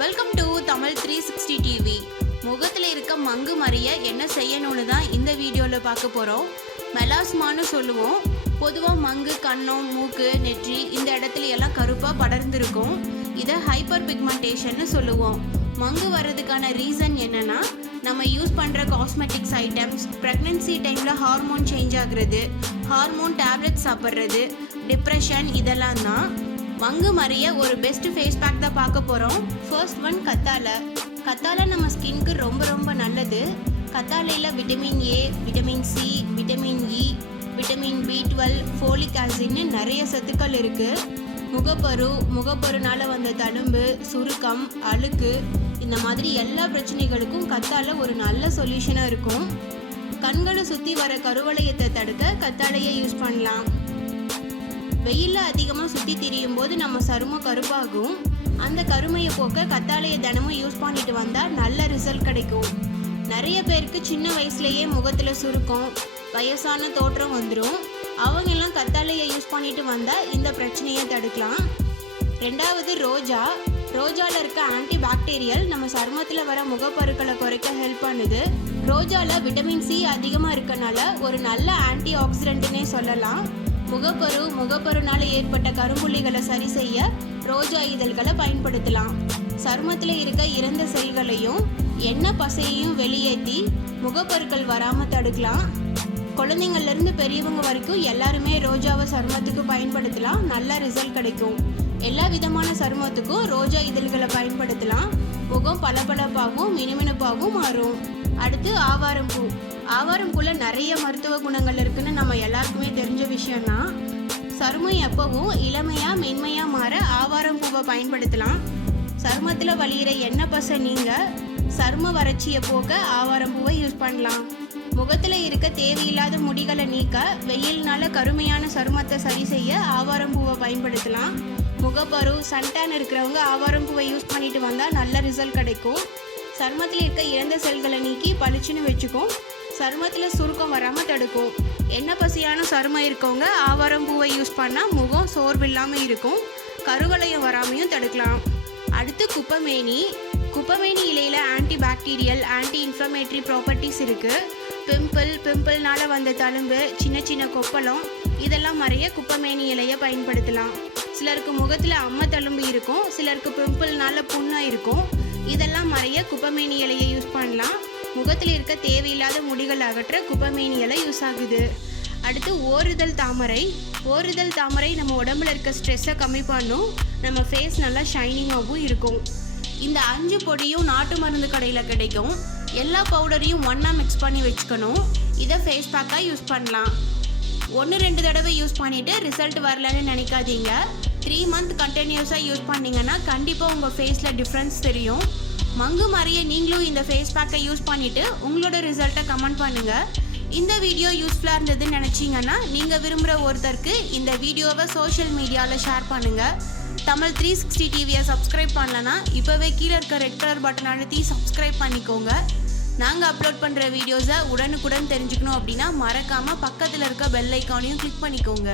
Welcome to TAMIL360 TV. முகத்தில் இருக்க மங்கு மறிய என்ன செய்யணும்னு தான் இந்த வீடியோவில் பார்க்க போகிறோம். மெலாஸ்மான்னு சொல்லுவோம். பொதுவாக மங்கு, கண்ணம், மூக்கு, நெற்றி இந்த இடத்துல எல்லாம் கருப்பாக படர்ந்துருக்கும். இதை ஹைப்பர் பிக்மெண்டேஷன்னு சொல்லுவோம். மங்கு வர்றதுக்கான ரீசன் என்னென்னா, நம்ம யூஸ் பண்ணுற காஸ்மெட்டிக்ஸ் ஐட்டம்ஸ், ப்ரெக்னென்சி டைமில் ஹார்மோன் சேஞ்ச் ஆகுறது, ஹார்மோன் டேப்லெட்ஸ் சாப்பிட்றது, டிப்ரெஷன் இதெல்லாம் தான். மங்கு மறிய ஒரு பெஸ்ட் ஃபேஸ் பேக் தான் பார்க்க போகிறோம். ஃபர்ஸ்ட் ஒன் கத்தாழை நம்ம ஸ்கின்க்கு ரொம்ப நல்லது. கத்தாழையில் vitamin A, vitamin C, vitamin E, vitamin B12, folic ஆசிட்னு நிறைய சத்துக்கள் இருக்குது. முகப்பருனால வந்த தழும்பு, சுருக்கம், அழுக்கு இந்த மாதிரி எல்லா பிரச்சனைகளுக்கும் கத்தாழை ஒரு நல்ல சொல்யூஷனாக இருக்கும். கண்களை சுற்றி வர கருவளையத்தை தடுக்க கத்தாழையை யூஸ் பண்ணலாம். வெயிலில் அதிகமாக சுற்றி திரியும் போது நம்ம சருமம் கருப்பாகும். அந்த கருமையை போக்க கத்தாழையை தினமும் யூஸ் பண்ணிட்டு வந்தால் நல்ல ரிசல்ட் கிடைக்கும். நிறைய பேருக்கு சின்ன வயசுலேயே முகத்தில் சுருக்கம், வயசான தோற்றம் வந்துடும். அவங்கெல்லாம் கத்தாழையை யூஸ் பண்ணிட்டு வந்தால் இந்த பிரச்சனையை தடுக்கலாம். ரெண்டாவது ரோஜாவில் இருக்க ஆன்டி பாக்டீரியல் நம்ம சருமத்தில் வர முகப்பருக்களை குறைக்க ஹெல்ப் பண்ணுது. ரோஜாவில் விட்டமின் சி அதிகமாக இருக்கனால ஒரு நல்ல ஆன்டி ஆக்சிடென்ட்னே சொல்லலாம். முகப்பருனால ஏற்பட்ட கரும்புள்ளிகளை சரி செய்ய ரோஜா இதழ்களை பயன்படுத்தலாம். சருமத்தில் இருக்க இறந்த செல்களையும் எண்ணெய் பசையையும் வெளியேற்றி முகப்பருக்கள் வராமல் தடுக்கலாம். குழந்தைங்கள்லேருந்து பெரியவங்க வரைக்கும் எல்லாருமே ரோஜாவை சருமத்துக்கு பயன்படுத்தலாம். நல்ல ரிசல்ட் கிடைக்கும். எல்லா விதமான சருமத்துக்கும் ரோஜா இதழ்களை பயன்படுத்தலாம். முகம் பளபளப்பாகவும் மினுமினுப்பாகவும் மாறும். அடுத்து ஆவாரம்பூல நிறைய மருத்துவ குணங்கள் இருக்குன்னு நம்ம எல்லாருக்குமே தெரிஞ்ச விஷயம்னா, சருமம் எப்பவும் இளமையாக மென்மையாக மாற ஆவாரம்பூவை பயன்படுத்தலாம். சருமத்தில் வலியிற எண்ணெய் பசை நீங்க சரும வறட்சியை போக்க ஆவாரம்பூவை யூஸ் பண்ணலாம். முகத்தில் இருக்க தேவையில்லாத முடிகளை நீக்க, வெயில்னால கருமையான சருமத்தை சரி செய்ய ஆவாரம்பூவை பயன்படுத்தலாம். முகப்பரு, சன்டான் இருக்கிறவங்க ஆவாரம்பூவை யூஸ் பண்ணிட்டு வந்தால் நல்ல ரிசல்ட் கிடைக்கும். சருமத்தில் இருக்க இறந்த செல்களை நீக்கி பளிச்சுன்னு வச்சுக்கும். சருமத்தில் சுருக்கம் வராமல் தடுக்கும். எண்ணெய் பசியான சருமம் இருக்கவங்க ஆவாரம்பூவை யூஸ் பண்ணால் முகம் சோர்வில்லாமல் இருக்கும். கருவளையம் வராமையும் தடுக்கலாம். அடுத்து குப்பைமேனி இலையில் anti bacterial, anti inflammatory properties இருக்குது. பிம்பிள்னால வந்த தழும்பு, சின்ன கொப்பளம் இதெல்லாம் மறைய குப்பைமேனி இலையை பயன்படுத்தலாம். சிலருக்கு முகத்தில் அம்மை தழும்பு இருக்கும், சிலருக்கு பிம்பிள்னால புண்ணாக இருக்கும். இதெல்லாம் மறைய குப்பைமேனி இலையை யூஸ் பண்ணலாம். முகத்தில் இருக்க தேவையில்லாத முடிகள் அகற்ற குப்பைமேனி இலை யூஸ் ஆகுது. அடுத்து ஓறுதல் தாமரை நம்ம உடம்புல இருக்க ஸ்ட்ரெஸ்ஸை கம்மி பண்ணும். நம்ம ஃபேஸ் நல்லா ஷைனிங்காகவும் இருக்கும். இந்த 5 பொடியும் நாட்டு மருந்து கடையில் கிடைக்கும். எல்லா பவுடரையும் ஒன்றா மிக்ஸ் பண்ணி வச்சுக்கணும். இதை ஃபேஸ் பேக்காக யூஸ் பண்ணலாம். 1-2 தடவை யூஸ் பண்ணிவிட்டு ரிசல்ட் வரலன்னு நினைக்காதீங்க. 3 மந்த் கண்டினியூஸாக யூஸ் பண்ணிங்கன்னா கண்டிப்பாக உங்கள் ஃபேஸில் டிஃப்ரென்ஸ் தெரியும். மங்கு மறிய நீங்களும் இந்த ஃபேஸ் பேக்கை யூஸ் பண்ணிவிட்டு உங்களோட ரிசல்ட்டை கமெண்ட் பண்ணுங்கள். இந்த வீடியோ யூஸ்ஃபுல்லாக இருந்ததுன்னு நினச்சிங்கன்னா நீங்கள் விரும்புகிற ஒருத்தருக்கு இந்த வீடியோவை சோஷியல் மீடியாவில் ஷேர் பண்ணுங்கள். TAMIL360 TVயை சப்ஸ்கிரைப் பண்ணலன்னா இப்போவே கீழே இருக்க ரெட் கலர் பட்டன் அழுத்தி சப்ஸ்கிரைப் பண்ணிக்கோங்க. நாங்கள் அப்லோட் பண்ணுற வீடியோஸை உடனுக்குடன் தெரிஞ்சுக்கணும் அப்படின்னா மறக்காமல் பக்கத்தில் இருக்க பெல் ஐக்கானையும் கிளிக் பண்ணிக்கோங்க.